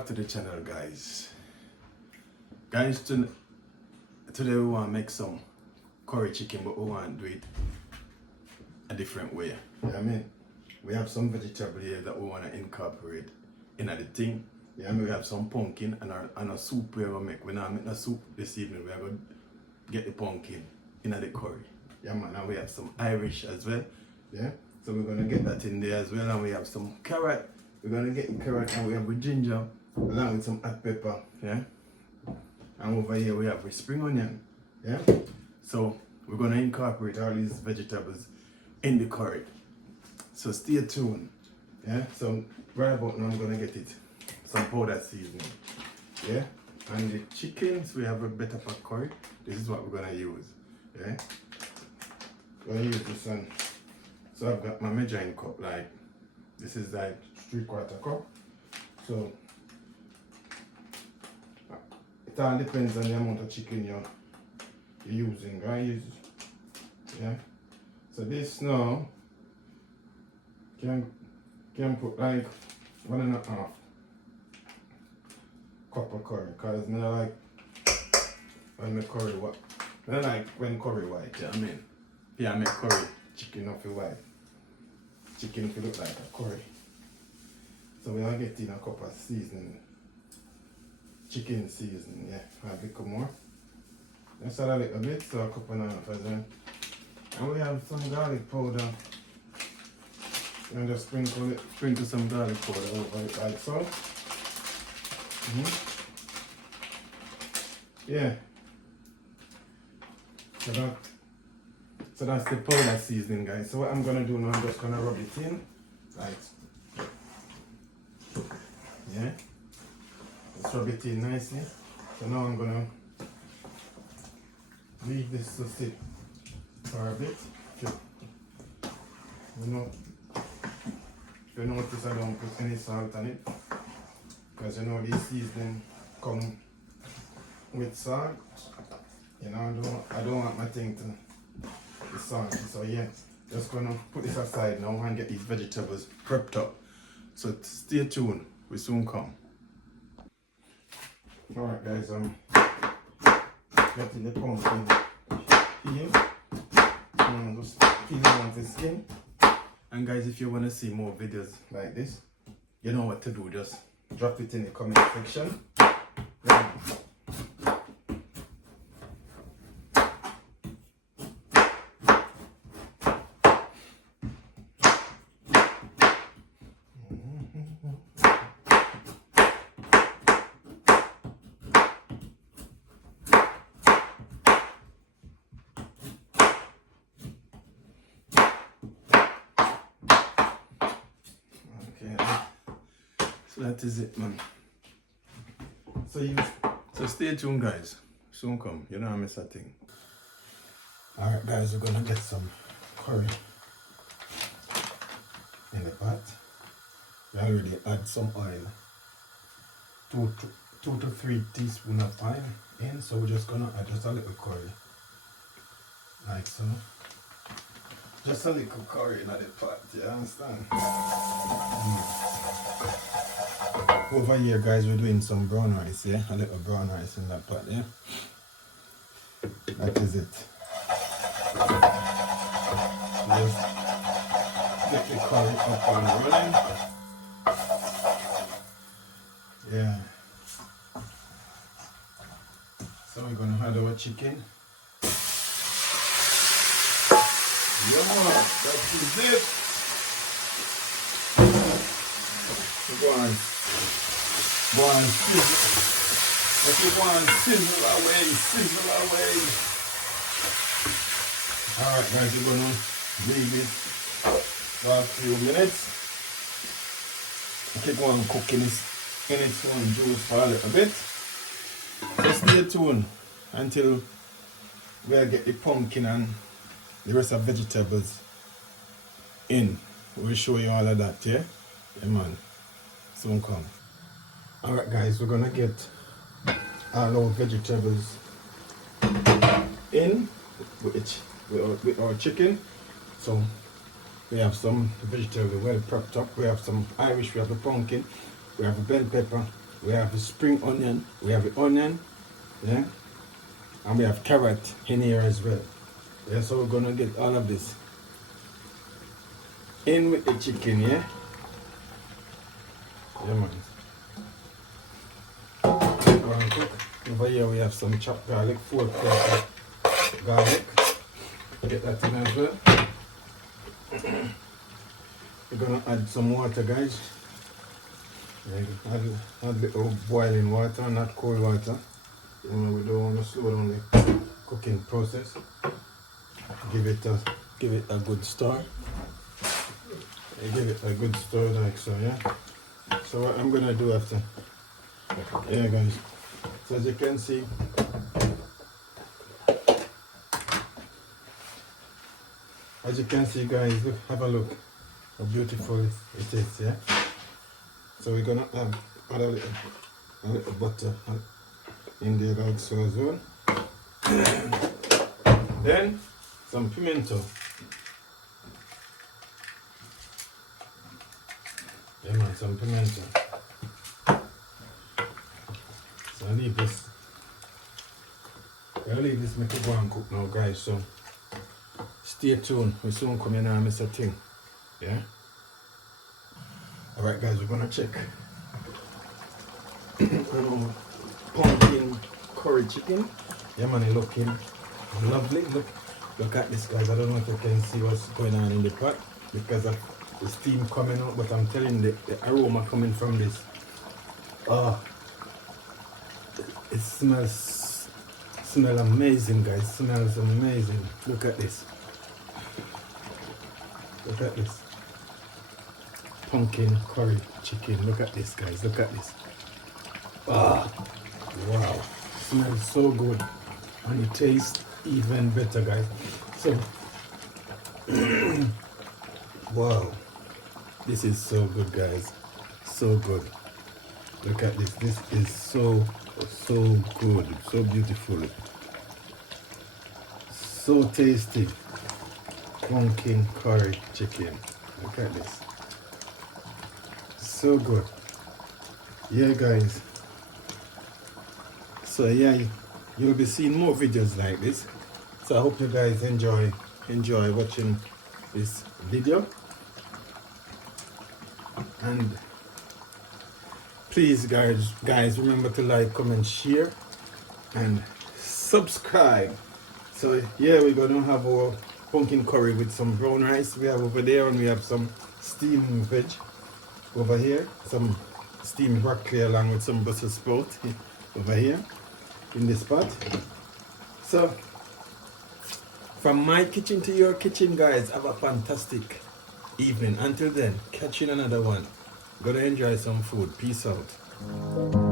back to the channel, guys. Today we want to make some curry chicken, but we want to do it a different way. Yeah, I mean, we have some vegetable here that we want to incorporate in the thing. Yeah, I mean, we have some pumpkin and a soup we're going to make. We're not making a soup this evening. We're going to get the pumpkin in the curry. Yeah, man, and we have some Irish as well. Yeah, so we're going to get that in there as well. And we have some carrot. We're going to get the carrot, and we have with ginger along with some hot pepper. Yeah, and over here we have with spring onion. Yeah, so we're going to incorporate all these vegetables in the curry. So stay tuned. Yeah, so right about now I'm going to get it some powder seasoning. Yeah, and the chickens, we have a better pot curry. This is what we're going to use. Yeah, we're going to use this one. So I've got my measuring cup, like this is like 3/4 cup. So it all depends on the amount of chicken you're using, right? Yeah. So this now can put like 1.5 cup of curry, because I like when the curry white. I like when curry white, yeah, I mean. Yeah, I make curry chicken off the white. Chicken if it look like a curry. So we are getting a cup of seasoning. Chicken seasoning, yeah. A bit more. Just add a little bit, so a cup and a half as well. And we have some garlic powder. And just sprinkle some garlic powder over it like so. Yeah. So that's the powder seasoning, guys. So what I'm gonna do now, I'm just gonna rub it in. Right. Yeah. Let's rub it in nicely. So now I'm gonna leave this to sit for a bit. You notice I don't put any salt on it, because you know this seasoning come with salt. You know, I don't want my thing to be salty. So yeah, just gonna put this aside now and get these vegetables prepped up. So stay tuned, we soon come. Alright guys, I'm getting the pumpkin peeled. Just peeling off the skin. And guys, if you want to see more videos like this, you know what to do. Just drop it in the comment section. Yeah. So that is it, man. So stay tuned, guys. Soon come. You know I miss a thing. Alright guys, we're gonna get some curry in the pot. We already add some oil. 2 to 3 teaspoons of oil in, so we're just gonna add just a little curry. Like so. Just a little curry in the pot, you understand? Over here guys, we're doing some brown rice, yeah? A little brown rice in that pot, yeah? That is it. Just get the curry up and running. Yeah. So we're gonna add our chicken. Yeah, that is it. So go on. Go on, sizzle. If you want, sizzle away. Alright guys, we're gonna leave it for a few minutes. Keep on cooking in its own juice for a little bit. So stay tuned until we get the pumpkin and the rest of vegetables in. We'll show you all of that, yeah? Yeah man, soon come. Alright guys, we're gonna get all our vegetables in with our chicken. So we have some vegetables well prepped up. We have some Irish, we have the pumpkin, we have a bell pepper, We have the spring onion, we have the onion, yeah, and we have carrot in here as well. Yeah, so we're gonna get all of this in with the chicken, yeah. Yeah, man. Over here we have some chopped garlic, 4 cloves of garlic. Get that in as well. We're gonna add some water, guys. Yeah, add a bit of boiling water, not cold water. You know, we don't want to slow down the cooking process. Give it a good stir. Give it a good stir like so, yeah. So what I'm gonna do after, yeah, guys. So as you can see, guys, look, have a look how beautiful it is, yeah. So we're gonna add a little butter in there like so as well. Then some pimento. Yeah, man, some pimento. So I leave this. I'll leave this make it go and cook now, guys. So stay tuned. We soon come in and miss a thing. Yeah. Alright, guys, we're gonna check pumpkin curry chicken. Yeah, man, it's looking lovely. Look at this, guys. I don't know if you can see what's going on in the pot because of the steam coming out, but I'm telling you, the aroma coming from this. Oh, it smells amazing, guys. Smells amazing. Look at this. Look at this. Pumpkin curry chicken. Look at this, guys. Look at this. Ah, wow. Smells so good. And it tastes even better, guys. So, wow. This is so good, guys. So good. Look at this. This is so good. So beautiful. So tasty. Pumpkin curry chicken. Look at this. So good. Yeah, guys. So yeah, you'll be seeing more videos like this. So I hope you guys enjoy watching this video. And please, guys, remember to like, comment, share, and subscribe. So yeah, we're gonna have our pumpkin curry with some brown rice we have over there, and we have some steamed veg over here, some steamed broccoli along with some Brussels sprout over here in this pot. So from my kitchen to your kitchen, guys, have a fantastic evening. Until then, catch you in another one. Gonna enjoy some food. Peace out.